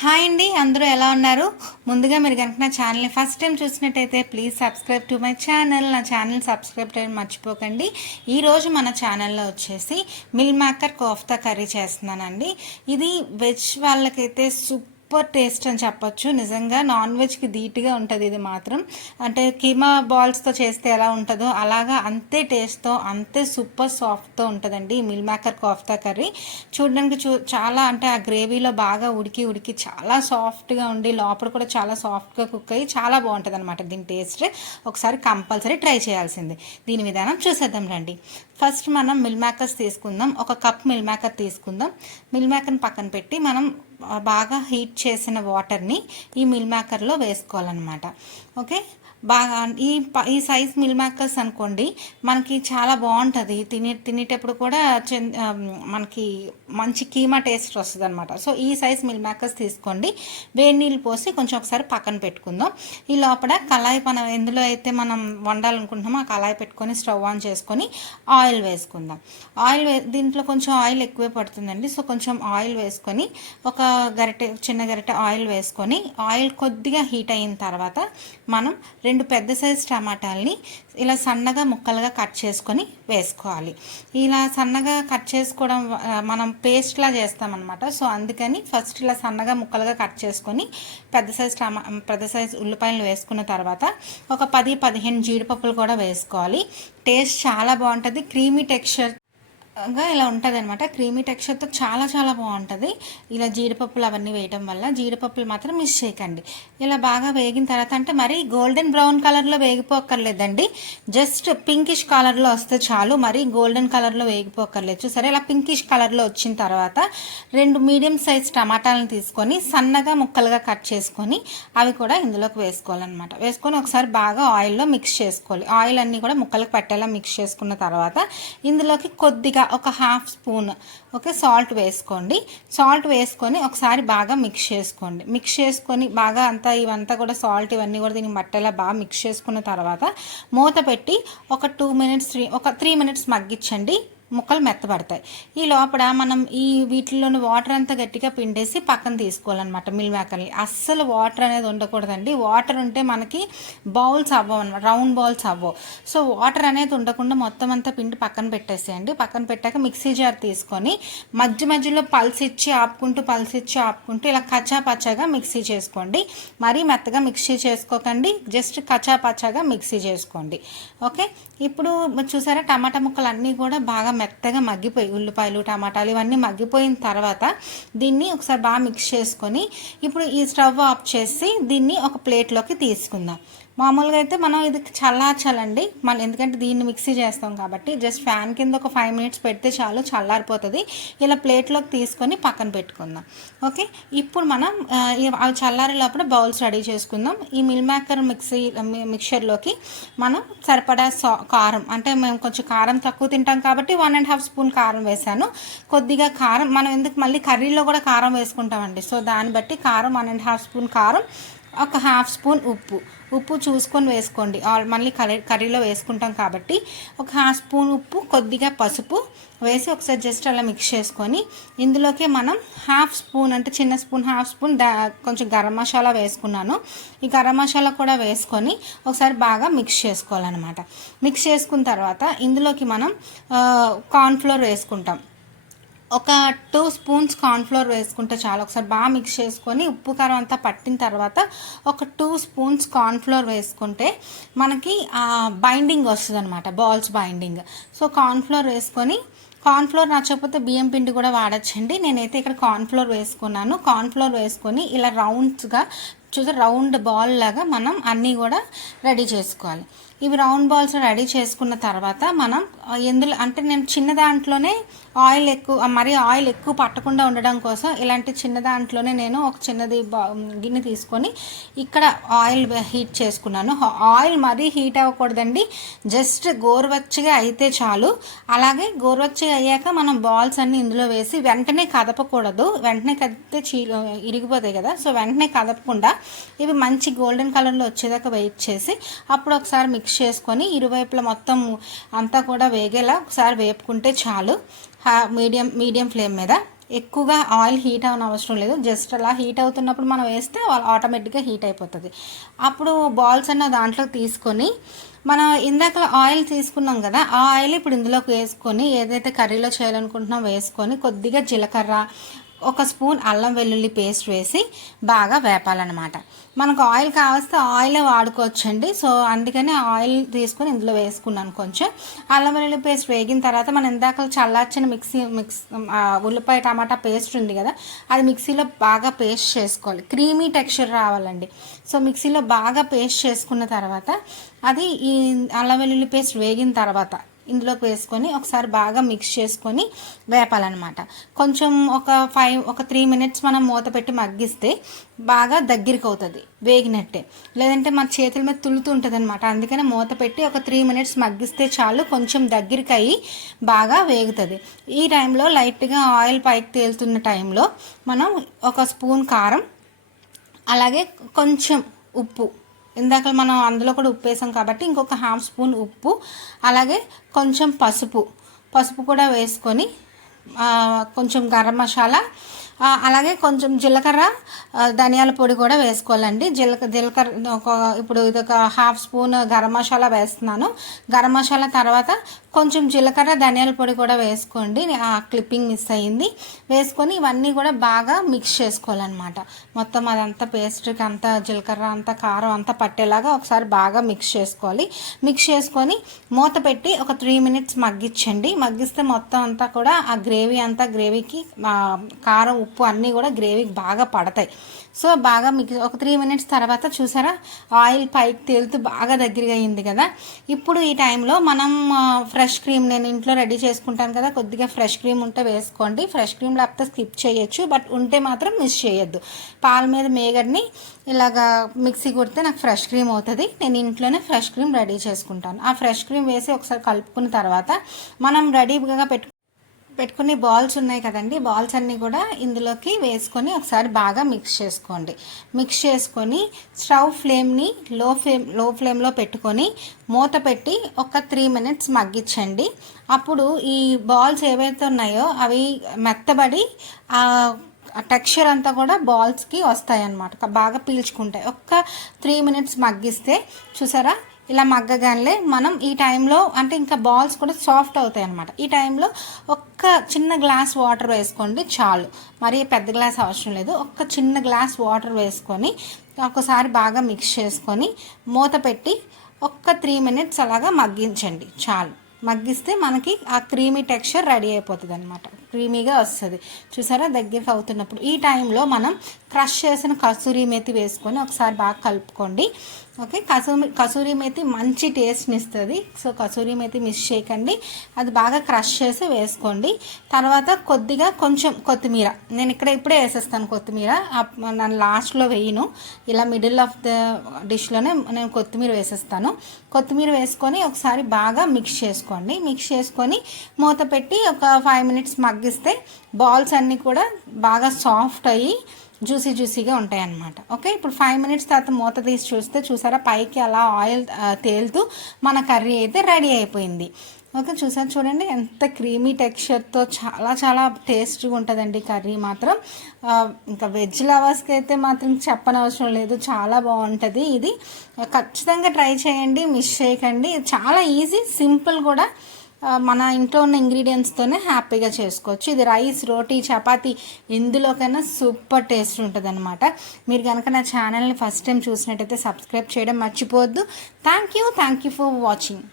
Hi అండి, అందరూ ఎలా ఉన్నారు? ముందుగా మీరు కనుక నా ఛానల్ని ఫస్ట్ టైం చూసినట్టయితే please subscribe to my channel. నా ఛానల్ సబ్స్క్రైబ్ చేయడం మర్చిపోకండి. ఈరోజు మన ఛానల్లో వచ్చేసి మిల్ మేకర్ కోఫ్తా కర్రీ చేస్తున్నానండి. ఇది వెజ్ వాళ్ళకైతే సూపర్ టేస్ట్ అని చెప్పొచ్చు. నిజంగా నాన్ వెజ్కి ధీటుగా ఉంటుంది ఇది మాత్రం. అంటే కీమా బాల్స్తో చేస్తే ఎలా ఉంటుందో అలాగా అంతే టేస్ట్తో అంతే సూపర్ సాఫ్ట్తో ఉంటుందండి ఈ మిల్ మేకర్ కోఫ్తా కర్రీ. చూడడానికి చాలా అంటే ఆ గ్రేవీలో బాగా ఉడికి చాలా సాఫ్ట్గా ఉండి లోపల కూడా చాలా సాఫ్ట్గా కుక్ అయ్యి చాలా బాగుంటుంది అనమాట. దీని టేస్ట్ ఒకసారి కంపల్సరీ ట్రై చేయాల్సింది. దీని విధానం చూసేద్దాం రండి. ఫస్ట్ మనం మిల్ మేకర్స్ తీసుకుందాం. ఒక కప్ మిల్ మేకర్ తీసుకుందాం. మిల్ మేకర్ని పక్కన పెట్టి మనం బాగా హీట్ చేసిన వాటర్ని ఈ మిల్ మేకర్లో వేసుకోవాలన్నమాట. ఓకే, బాగా ఈ సైజ్ మిల్ మేకర్స్ అనుకోండి మనకి చాలా బాగుంటుంది. తినేటప్పుడు కూడా మనకి మంచి కీమా టేస్ట్ వస్తుంది అనమాట. సో ఈ సైజ్ మిల్ మేకర్స్ తీసుకోండి. వేడి నీళ్ళు పోసి కొంచెం ఒకసారి పక్కన పెట్టుకుందాం. ఈ లోపల కళాయి మనం ఎందులో అయితే మనం వండాలనుకుంటున్నామో ఆ కళాయి పెట్టుకొని స్టవ్ ఆన్ చేసుకొని ఆయిల్ వేసుకుందాం. దీంట్లో కొంచెం ఆయిల్ ఎక్కువే పడుతుందండి. సో కొంచెం ఆయిల్ వేసుకొని ఒక చిన్న గరిటె ఆయిల్ వేసుకొని ఆయిల్ కొద్దిగా హీట్ అయిన తర్వాత మనం 2 పెద్ద సైజ్ టమాటాలని ఇలా సన్నగా ముక్కలుగా కట్ చేసుకొని వేసుకోవాలి. ఇలా సన్నగా కట్ చేసుకోవడం మనం పేస్ట్లా చేస్తామన్నమాట. సో అందుకని ఫస్ట్ ఇలా సన్నగా ముక్కలుగా కట్ చేసుకొని పెద్ద సైజ్ ఉల్లిపాయలు వేసుకున్న తర్వాత ఒక 10-15 జీడిపప్పులు కూడా వేసుకోవాలి. టేస్ట్ చాలా బాగుంటుంది. క్రీమీ టెక్స్చర్గా ఇలా ఉంటుంది అనమాట. క్రీమీ టెక్స్చర్తో చాలా చాలా బాగుంటుంది ఇలా జీడిపప్పులు అవన్నీ వేయటం వల్ల. జీడిపప్పులు మాత్రం మిస్ చేయకండి. ఇలా బాగా వేగిన తర్వాత అంటే మరీ గోల్డెన్ బ్రౌన్ కలర్లో వేగిపోక్కర్లేదండి. జస్ట్ పింకిష్ కలర్లో వస్తే చాలు. మరీ గోల్డెన్ కలర్లో వేగిపోక్కర్లేదు. సరే, ఇలా పింకిష్ కలర్లో వచ్చిన తర్వాత 2 మీడియం సైజ్ టమాటాలను తీసుకొని సన్నగా ముక్కలుగా కట్ చేసుకొని అవి కూడా ఇందులోకి వేసుకోవాలన్నమాట. వేసుకొని ఒకసారి బాగా ఆయిల్లో మిక్స్ చేసుకోవాలి. ఆయిల్ అన్నీ కూడా ముక్కలకు పట్టేలా మిక్స్ చేసుకున్న తర్వాత ఇందులోకి కొద్దిగా ఒక హాఫ్ స్పూన్ సాల్ట్ వేసుకోండి. సాల్ట్ వేసుకొని ఒకసారి బాగా మిక్స్ చేసుకొని బాగా ఇవంతా కూడా సాల్ట్ ఇవన్నీ కూడా దీనికి పట్టేలా బాగా మిక్స్ చేసుకున్న తర్వాత మూత పెట్టి ఒక 3 మినిట్స్ మగ్గించండి. ముక్కలు మెత్తబడతాయి. ఈ లోపల మనం వీటిల్లోని వాటర్ అంతా గట్టిగా పిండేసి పక్కన తీసుకోవాలన్నమాట. మిల్ మేకర్ని అస్సలు వాటర్ అనేది ఉండకూడదండి. వాటర్ ఉంటే మనకి బౌల్స్ అవ్వవు అనమాట, రౌండ్ బౌల్స్ అవ్వవు. సో వాటర్ అనేది ఉండకుండా మొత్తం అంతా పిండి పక్కన పెట్టేసేయండి. పక్కన పెట్టాక మిక్సీ జార్ తీసుకొని మధ్యలో పల్స్ ఇచ్చి ఆపుకుంటూ ఇలా కచ్చా పచ్చాగా మిక్సీ చేసుకోండి. మరీ మెత్తగా మిక్సీ చేసుకోకండి, జస్ట్ కచ్చా పచ్చాగా మిక్సీ చేసుకోండి. ఓకే, ఇప్పుడు చూసారా టమాటా ముక్కలు అన్నీ కూడా బాగా మెత్తగా మగ్గిపోయి ఉల్లిపాయలు టమాటాలు ఇవన్నీ మగ్గిపోయిన తర్వాత దీన్ని ఒకసారి బాగా మిక్స్ చేసుకొని ఇప్పుడు ఈ స్టవ్ ఆఫ్ చేసి దీన్ని ఒక ప్లేట్లోకి తీసుకుందాం. మామూలుగా అయితే మనం ఇది చల్లార్చాలండి. ఎందుకంటే దీన్ని మిక్సీ చేస్తాం కాబట్టి జస్ట్ ఫ్యాన్ కింద ఒక 5 మినిట్స్ పెడితే చాలు, చల్లారిపోతుంది. ఇలా ప్లేట్లోకి తీసుకొని పక్కన పెట్టుకుందాం. ఓకే, ఇప్పుడు మనం అవి చల్లారే లోపల బౌల్స్ రెడీ చేసుకుందాం. ఈ మిల్ మేకర్ మిక్చర్లోకి మనం సరిపడా కారం, అంటే మేము కొంచెం కారం తక్కువ తింటాం కాబట్టి 1.5 స్పూన్ కారం వేసాను. కొద్దిగా కారం మనం ఎందుకు మళ్ళీ కర్రీలో కూడా కారం వేసుకుంటామండి. సో దాన్ని బట్టి కారం 1.5 స్పూన్ కారం, ఒక హాఫ్ స్పూన్ ఉప్పు చూసుకొని వేసుకోండి. మళ్ళీ కర్రీలో వేసుకుంటాం కాబట్టి ఒక హాఫ్ స్పూన్ ఉప్పు, కొద్దిగా పసుపు వేసి ఒకసారి జస్ట్ అలా మిక్స్ చేసుకొని ఇందులోకి మనం హాఫ్ స్పూన్ అంటే చిన్న స్పూన్ హాఫ్ స్పూన్ కొంచెం గరం మసాలా వేసుకున్నాను. ఈ గరం మసాలా కూడా వేసుకొని ఒకసారి బాగా మిక్స్ చేసుకోవాలన్నమాట. మిక్స్ చేసుకున్న తర్వాత ఇందులోకి మనం కార్న్ఫ్లోర్ వేసుకుంటాం. ఒక 2 స్పూన్స్ కార్న్ఫ్లోర్ వేసుకుంటే చాలు. ఒకసారి బాగా మిక్స్ చేసుకొని ఉప్పు కారం అంతా పట్టిన తర్వాత ఒక 2 స్పూన్స్ కార్న్ఫ్లోర్ వేసుకుంటే మనకి బైండింగ్ వస్తుంది అనమాట, బాల్స్ బైండింగ్. సో కార్న్ఫ్లోర్ వేసుకొని, కార్న్ఫ్లోర్ నచ్చకపోతే బియ్యం పిండి కూడా వాడచ్చండి. నేనైతే ఇక్కడ కార్న్ఫ్లోర్ వేసుకున్నాను. కార్న్ఫ్లోర్ వేసుకొని ఇలా రౌండ్స్గా రౌండ్ బాల్ లాగా మనం అన్నీ కూడా రెడీ చేసుకోవాలి. ఇవి రౌండ్ బాల్స్ రెడీ చేసుకున్న తర్వాత మనం అంటే నేను చిన్న దాంట్లోనే ఆయిల్ ఎక్కువ పట్టకుండా ఉండడం కోసం ఇలాంటి చిన్న దాంట్లోనే నేను ఒక చిన్నది గిన్నె తీసుకొని ఇక్కడ ఆయిల్ హీట్ చేసుకున్నాను. ఆయిల్ మరీ హీట్ అవ్వకూడదండి, జస్ట్ గోరువెచ్చగా అయితే చాలు. అలాగే గోరువెచ్చగా అయ్యాక మనం బాల్స్ అన్నీ ఇందులో వేసి వెంటనే కదపకూడదు. వెంటనే కదిపితే ఇరిగిపోతాయి కదా. సో వెంటనే కదపకుండా ఇవి మంచి గోల్డెన్ కలర్లో వచ్చేదాకా వెయిట్ చేసి అప్పుడు ఒకసారి మిక్స్ చేసుకొని ఇరువైపులా మొత్తం అంతా కూడా వేగేలా ఒకసారి వేపుకుంటే చాలు. మీడియం ఫ్లేమ్ మీద ఎక్కువగా ఆయిల్ హీట్ అవన అవసరం లేదు, జస్ట్ అలా హీట్ అవుతున్నప్పుడు మనం వేస్తే ఆటోమేటిక్గా హీట్ అయిపోతుంది. అప్పుడు బాల్స్ అన్న దాంట్లో తీసుకొని మనం ఇందాక ఆయిల్ తీసుకున్నాం కదా, ఆ ఆయిల్ ఇప్పుడు ఇందులోకి వేసుకొని ఏదైతే కర్రీలో చేయాలనుకుంటున్నాం వేసుకొని కొద్దిగా జీలకర్ర, ఒక స్పూన్ అల్లం వెల్లుల్లి పేస్ట్ వేసి బాగా వేపాలన్నమాట. మనకు ఆయిల్ కావస్తే ఆయిలే వాడుకోవచ్చండి. సో అందుకని ఆయిల్ తీసుకొని ఇందులో వేసుకున్నాను. కొంచెం అల్లం వెల్లుల్లి పేస్ట్ వేగిన తర్వాత మనం ఇందాక చల్లార్చిన ఉల్లిపాయ టమాటా పేస్ట్ ఉంది కదా, అది మిక్సీలో బాగా పేస్ట్ చేసుకోవాలి. క్రీమీ టెక్స్చర్ రావాలండి. సో మిక్సీలో బాగా పేస్ట్ చేసుకున్న తర్వాత అది ఈ అల్లం వెల్లుల్లి పేస్ట్ వేగిన తర్వాత ఇందులోకి వేసుకొని ఒకసారి బాగా మిక్స్ చేసుకొని వేపాలన్నమాట. కొంచెం ఒక 3 మినిట్స్ మనం మూత పెట్టి మగ్గిస్తే బాగా దగ్గరికి అవుతుంది, వేగినట్టే. లేదంటే మన చేతుల మీద తులుతూ ఉంటుంది అనమాట. అందుకని మూత పెట్టి ఒక 3 మినిట్స్ మగ్గిస్తే చాలు, కొంచెం దగ్గరికి అయ్యి బాగా వేగుతుంది. ఈ టైంలో లైట్గా ఆయిల్ పైకి తేలుతున్న టైంలో మనం ఒక స్పూన్ కారం, అలాగే కొంచెం ఉప్పు, ఇందాక మనం అందులో కూడా ఉప్పు వేసాం కాబట్టి ఇంకొక 1/2 స్పూన్ ఉప్పు, అలాగే కొంచెం పసుపు కూడా వేసుకొని కొంచెం గరం మసాలా, అలాగే కొంచెం జీలకర్ర, ధనియాల పొడి కూడా వేసుకోవాలండి. జీలకర్ర ఇప్పుడు ఇది ఒక 1/2 స్పూన్ గరం మసాలా వేస్తున్నాను. గరం మసాలా తర్వాత కొంచెం జీలకర్ర, ధనియాల పొడి కూడా వేసుకోండి. ఆ క్లిప్పింగ్ మిస్ అయ్యింది. వేసుకొని ఇవన్నీ కూడా బాగా మిక్స్ చేసుకోవాలన్నమాట. మొత్తం అదంతా పేస్ట్కి అంతా జీలకర్ర అంతా కారం అంతా పట్టేలాగా ఒకసారి బాగా మిక్స్ చేసుకోవాలి. మిక్స్ చేసుకొని మూత పెట్టి ఒక 3 మినిట్స్ మగ్గించండి. మగ్గిస్తే మొత్తం అంతా కూడా ఆ గ్రేవీకి కారం ఉప్పు అన్నీ కూడా గ్రేవీకి బాగా పడతాయి. సో బాగా మిక్స్ ఒక 3 మినిట్స్ తర్వాత చూసారా ఆయిల్ పైకి తేలుతూ బాగా దగ్గరగా అయింది కదా. ఇప్పుడు ఈ టైంలో మనం ఫ్రెష్ క్రీమ్, నేను ఇంట్లో రెడీ చేసుకుంటాను కదా, కొద్దిగా ఫ్రెష్ క్రీమ్ ఉంటే వేసుకోండి. ఫ్రెష్ క్రీమ్ లేకపోతే స్కిప్ చేయొచ్చు, బట్ ఉంటే మాత్రం మిస్ చేయొద్దు. పాల మీద మేగడ్ని ఇలాగా మిక్సీ కొడితే నాకు ఫ్రెష్ క్రీమ్ అవుతుంది. నేను ఇంట్లోనే ఫ్రెష్ క్రీమ్ రెడీ చేసుకుంటాను. ఆ ఫ్రెష్ క్రీమ్ వేసి ఒకసారి కలుపుకున్న తర్వాత మనం రెడీగా పెట్టుకునే బాల్స్ ఉన్నాయి కదండి, బాల్స్ అన్నీ కూడా ఇందులోకి వేసుకొని ఒకసారి బాగా మిక్స్ చేసుకోండి. మిక్స్ చేసుకొని స్టవ్ ఫ్లేమ్ని లో ఫ్లేమ్లో పెట్టుకొని మూత పెట్టి ఒక 3 మినిట్స్ మగ్గించండి. అప్పుడు ఈ బాల్స్ ఏవైతే ఉన్నాయో అవి మెత్తబడి టెక్స్చర్ అంతా కూడా బాల్స్కి వస్తాయి అన్నమాట, బాగా పీల్చుకుంటాయి. ఒక్క 3 మినిట్స్ మగ్గిస్తే చూసారా ఇలా మగ్గగానే మనం ఈ టైంలో అంటే ఇంకా బాల్స్ కూడా సాఫ్ట్ అవుతాయి అన్నమాట. ఈ టైంలో ఒక్క చిన్న గ్లాస్ వాటర్ వేసుకోండి చాలు, మరి పెద్ద గ్లాస్ అవసరం లేదు. ఒక్క చిన్న గ్లాస్ వాటర్ వేసుకొని ఒకసారి బాగా మిక్స్ చేసుకొని మూత పెట్టి ఒక్క 3 మినిట్స్ అలాగా మగ్గించండి చాలు. మగ్గిస్తే మనకి ఆ క్రీమీ టెక్స్చర్ రెడీ అయిపోతుంది అనమాట, క్రీమీగా వస్తుంది. చూసారా దగ్గరికి అవుతున్నప్పుడు ఈ టైంలో మనం క్రష్ చేసిన కసూరి మేతి వేసుకొని ఒకసారి బాగా కలుపుకోండి. ఓకే, కసూరి మేతి మంచి టేస్ట్ని ఇస్తుంది. సో కసూరి మేతి మిస్ చేయకండి, అది బాగా క్రష్ చేసి వేసుకోండి. తర్వాత కొద్దిగా కొంచెం కొత్తిమీర, నేను ఇప్పుడే వేసేస్తాను కొత్తిమీర, నేను లాస్ట్లో వేయను, ఇలా మిడిల్ ఆఫ్ ద డిష్లోనే నేను కొత్తిమీర వేసేస్తాను. కొత్తిమీర వేసుకొని ఒకసారి బాగా మిక్స్ చేసుకోండి. మిక్స్ చేసుకొని మూత పెట్టి ఒక 5 మినిట్స్ మగ్గిస్తే బాల్స్ అన్నీ కూడా బాగా సాఫ్ట్ అయ్యి జ్యూసీగా ఉంటాయి అన్నమాట. ఓకే, ఇప్పుడు 5 మినిట్స్ తర్వాత మూత తీసి చూస్తే చూసారా పైకి అలా ఆయిల్ తేలుతూ మన కర్రీ అయితే రెడీ అయిపోయింది. ఓకే, చూడండి ఎంత క్రీమీ టెక్స్చర్తో చాలా టేస్ట్గా ఉంటుందండి కర్రీ మాత్రం. ఇంకా వెజ్ లవర్స్కి అయితే మాత్రం చెప్పనవసరం లేదు, చాలా బాగుంటుంది. ఇది ఖచ్చితంగా ట్రై చేయండి, మిస్ చేయకండి. చాలా ఈజీ, సింపుల్ కూడా. మన ఇంట్లో ఉన్న ఇంగ్రీడియంట్స్తోనే హ్యాపీగా చేసుకోవచ్చు. ఇది రైస్, రోటీ, చపాతీ ఎందులోకైనా సూపర్ టేస్ట్ ఉంటుంది అనమాట. మీరు కనుక నా ఛానల్ని ఫస్ట్ టైం చూసినట్టయితే సబ్స్క్రైబ్ చేయడం మర్చిపోవద్దు. Thank you for watching.